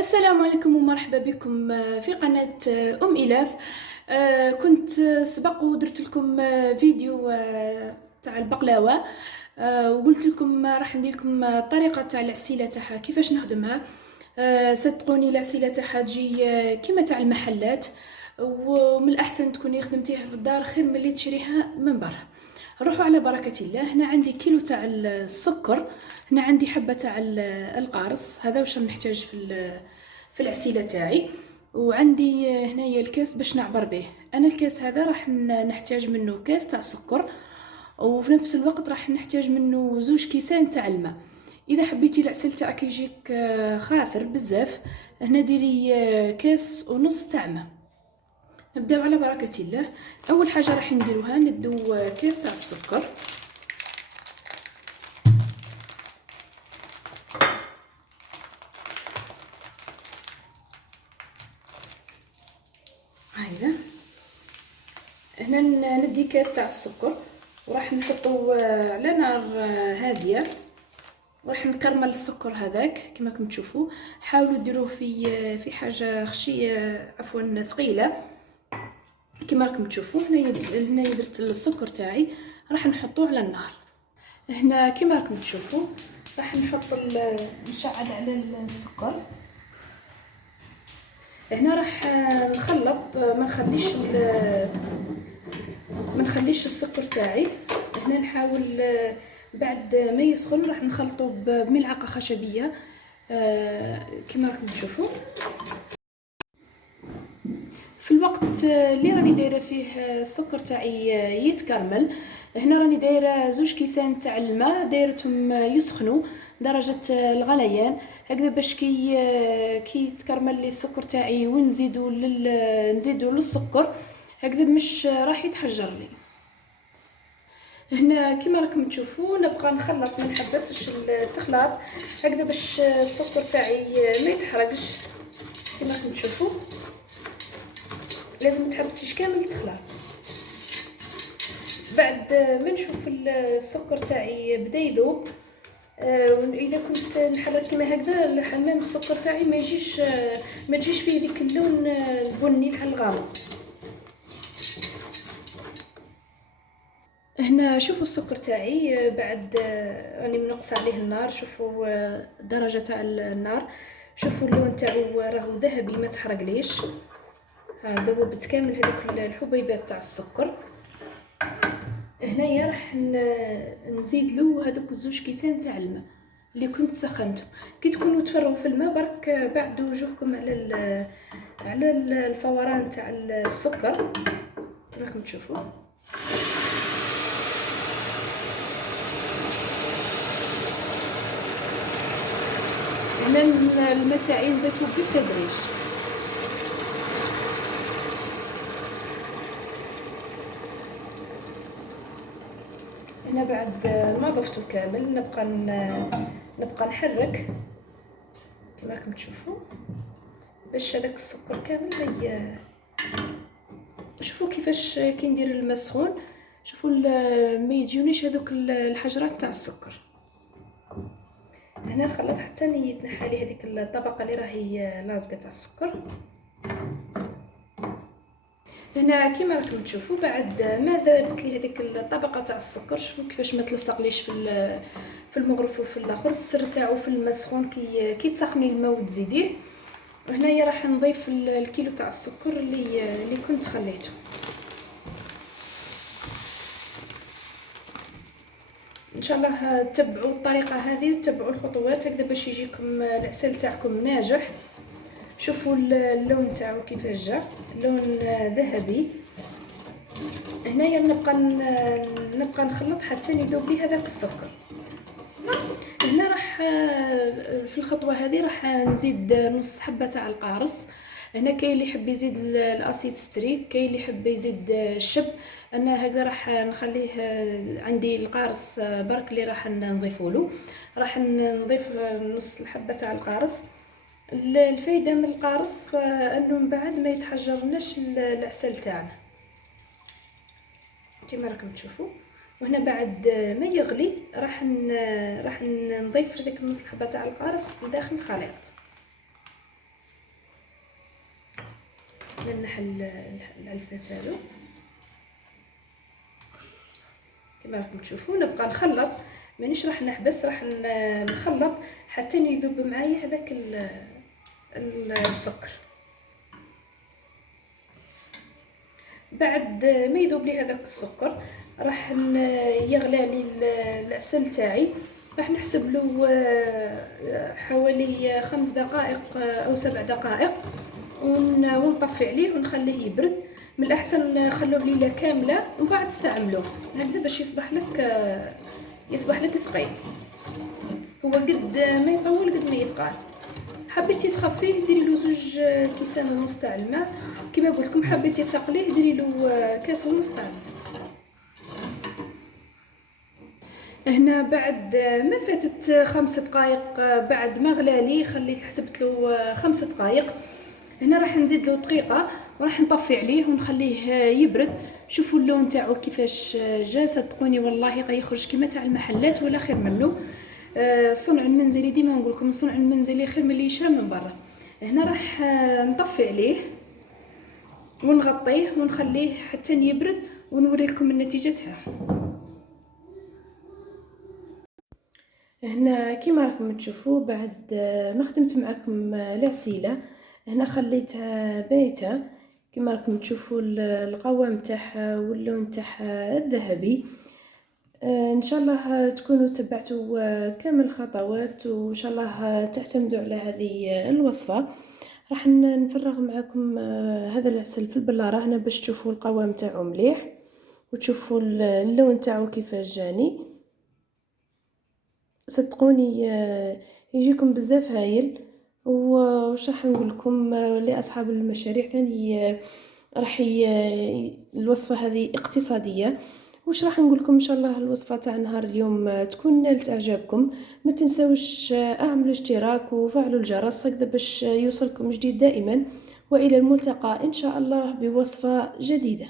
السلام عليكم ومرحبا بكم في قناة أم إلاف. كنت سبق ودرت لكم فيديو تاع البقلاوة. وقلت لكم راح ندير لكم الطريقة تاع العسيلة تاعها كيفاش نخدمها. صدقوني العسيلة تاعها تجي كيما تاع المحلات، ومن الأحسن تكوني خدمتيها في الدار خير من اللي تشريها من برا. نروحوا على بركة الله. هنا عندي كيلو تاع السكر، هنا عندي حبة تاع القارص، هذا واش نحتاج في العسيلة تاعي. وعندي هنايا الكاس باش نعبر به. انا الكاس هذا راح نحتاج منه كاس تاع السكر، وفي نفس الوقت راح نحتاج منه 2 كيسان تاع الماء. اذا حبيتي العسل تاعك يجيك خاثر بزاف، هنا ديري كاس ونص تاع ماء. نبداو على بركة الله. اول حاجه راح نديروها ندو كاس تاع السكر، هايله. هنا ندي كاس تاع السكر وراح نحطو على نار هاديه، راح نكرمل السكر هذاك كما راكم تشوفوا. حاولوا ديروه في حاجه خشيه، عفوا ثقيله كما راكم تشوفوا. هنا درت السكر تاعي راح نحطوه على النار. هنا كما راكم تشوفوا راح نحط نشعل على السكر. هنا راح نخلط، ما نخليش السكر تاعي. هنا نحاول بعد ما يسخن راح نخلطه بملعقه خشبيه كما راكم تشوفوا. في الوقت اللي راني دايره فيه السكر تاعي يتكرمل، هنا راني دايره 2 كيسان تاع الماء، دايرتهم يسخنوا درجه الغليان هكذا باش كي يتكرمل لي السكر تاعي ونزيدو للسكر هكذا مش راح يتحجر لي. هنا كما راكم تشوفوا نبقى نخلط، ما نحبسش التخلاط هكذا باش السكر تاعي ما يتحرقش. كما راكم تشوفوا لازم تحبسيش كامل التخلاط. بعد ما نشوف السكر تاعي بدا يذوب، اذا كنت نحرك كما هكذا الحمام السكر تاعي ما تجيش فيه ديك اللون البني تاع الغامق. هنا شوفوا السكر تاعي بعد راني منقصه عليه النار، شوفوا درجه تاع النار، شوفوا اللون تاعو راهو ذهبي ما تحرقليش. ها ذوبت كامل هذوك الحبيبات تاع السكر. هنايا راح نزيد له هذوك 2 كيسان تاع الماء اللي كنت سخنته. كي تكونوا تفرغوا في الماء برك بعدوا وجوهكم على الفوران تاع السكر راكم تشوفوا. هنا الماء تاعي نضيفو بالتدريج. هنا بعد ما ضفته كامل نبقى نحرك كما راكم تشوفوا باش هذاك السكر كامل شوفوا كيفاش كي ندير الماء سخون، شوفوا ما يجيونيش هذوك الحجرات تاع السكر. هنا نخلط حتى يتنحى لي هذيك الطبقه اللي راهي لازقه تاع السكر. هنا كيما راكم تشوفوا بعد ما ذابت لي هذيك الطبقه تاع السكر، شوفوا كيفاش ما تلصقليش في المغرف وفي الاخر. السر تاعو في الماء سخون كي تسخني الماء وتزيديه. وهنايا راح نضيف الكيلو تاع السكر اللي كنت خليته. ان شاء الله تتبعوا الطريقه هذه وتتبعوا الخطوات هكذا باش يجيكم العسل تاعكم ناجح. شوفوا اللون تاعو كيفاش جا، لون ذهبي. هنايا نبقى نخلط حتى يذوب لي هذاك السكر. هنا راح في الخطوه هذه راح نزيد نص حبه تاع القارص. هنا كاين اللي يحب يزيد الاسيد ستريك، كاين اللي يحب يزيد الشب. انا هذا راح نخليه عندي القارص برك اللي راح نضيفه له. راح نضيف نص الحبه تاع القارص. الفايده من القارص انه من بعد ما يتحجرناش العسل تاعنا كما راكم تشوفوا. وهنا بعد ما يغلي راح نضيف هذيك نص الحبه تاع القارص لداخل الخليط. على النحل العلفات هادو كما راكم تشوفوا. نبقى نخلط، مانيش راح نحبس، راح نخلط حتى يذوب معايا هذاك السكر. بعد ما يذوب لي هذاك السكر راح يغلى لي العسل تاعي، راح نحسب له حوالي 5 دقائق او 7 دقائق ونطفي عليه ونخليه يبرد. من الاحسن نخلوه ليله كامله ومن بعد استعملوه هكذا باش يصبح لك ثقيل. هو قد ما يطول قد ما يثقل. حبيتي تخفيه ديري له 2 كيسان ونص تاع الماء، كما قلت لكم حبيتي ثقليه ديري له كاس ونص تاع الماء. هنا بعد ما فاتت 5 دقائق بعد ما غلالي، خليت حسبت له 5 دقائق. هنا راح نزيد له دقيقه وراح نطفي عليه ونخليه يبرد. شوفوا اللون تاعو كيفاش جا، صدقوني والله غيخرج كيما تاع المحلات ولا خير منه. الصنع المنزلي ديما نقول لكم الصنع المنزلي خير من اللي يشرى من برا. هنا راح نطفي عليه ونغطيه ونخليه حتى يبرد ونوري لكم النتيجه تاعه. هنا كيما راكم تشوفوا بعد ما خدمت معكم العسيله، هنا خليتها بايته كيما راكم تشوفوا القوام تاعها واللون تاعها الذهبي. ان شاء الله تكونوا تبعتوا كامل الخطوات وان شاء الله تعتمدوا على هذه الوصفه. راح نفرغ معكم هذا العسل في البلاره هنا باش تشوفوا القوام تاعو مليح وتشوفوا اللون تاعو كيفاش جاني. صدقوني يجيكم بزاف هايل. وش راح نقول لكم لاصحاب المشاريع ثاني، راح الوصفه هذه اقتصاديه. وش راح نقول لكم ان شاء الله الوصفه تاع نهار اليوم تكون نالت اعجابكم. ما تنسوش اعملوا اشتراك وفعلوا الجرس هكذا باش يوصلكم جديد دائما. والى الملتقى ان شاء الله بوصفه جديده.